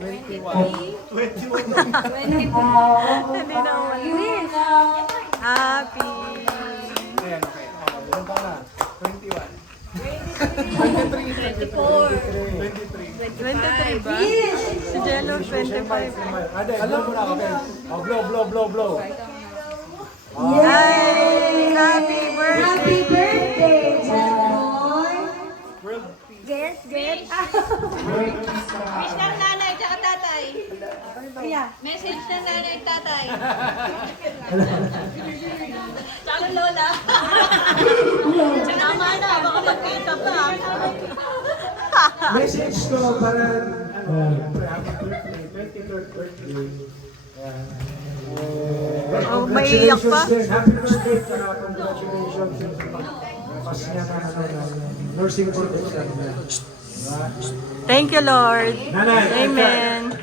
Hindi na umalis. Happy. Ayan, okay. Ilan taon na? 21. 23 ba? Si Jello, 25. Ade, alam mo na, okay. Oh, blow. Yay! Happy birthday! Happy birthday, Jelon! Get. Wish ng nanay tsaka tatay. Message ng nanay at tatay. Tsaka ng lola. Tama na, baka magkita pa. Message ko para, happy birthday, 23rd birthday. Oh, maiiyak pa. Happy birthday, saka congratulations sa pagpas niya na nursing profession niya. Thank you, Lord. Nanay, Amen.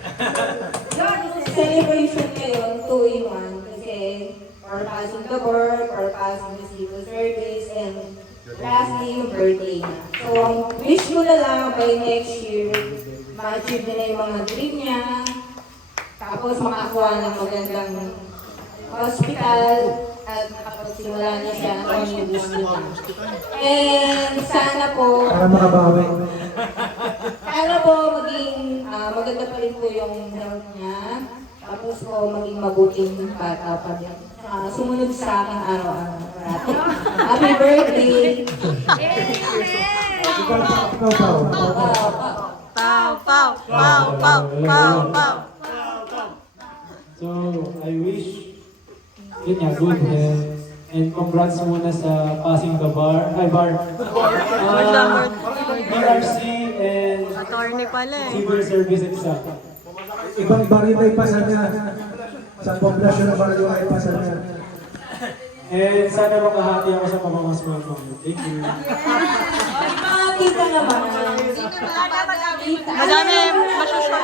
Celebration ngayon, 2-in-1. Kasi for passing the birth, for passing the civil service, and lastly, yung birthday niya. So, ang wish ko na lang by next year, ma-achieve niya na yung mga dream niya, tapos makakuha ng magandang hospital, at makapagsimula na siya kung yung gusto niya. And sana po, para makabawi. sana po maging maganda pa rin po yung health niya. Tapos po maging mabuting bata pa din. Sumunod sa akin araw-araw. Happy birthday! Pow. So, I wish, yun nga, good health. And congrats muna sa passing the bar. BRC and Attorney pala eh. civil service exam. Ibang baryo ay pasa niya. Sa poblasyon na baryo ay pasa niya. And sana makahati ako sa pamamasman mo. Thank you. Mga tita naman. Sino na? Madami, masushoot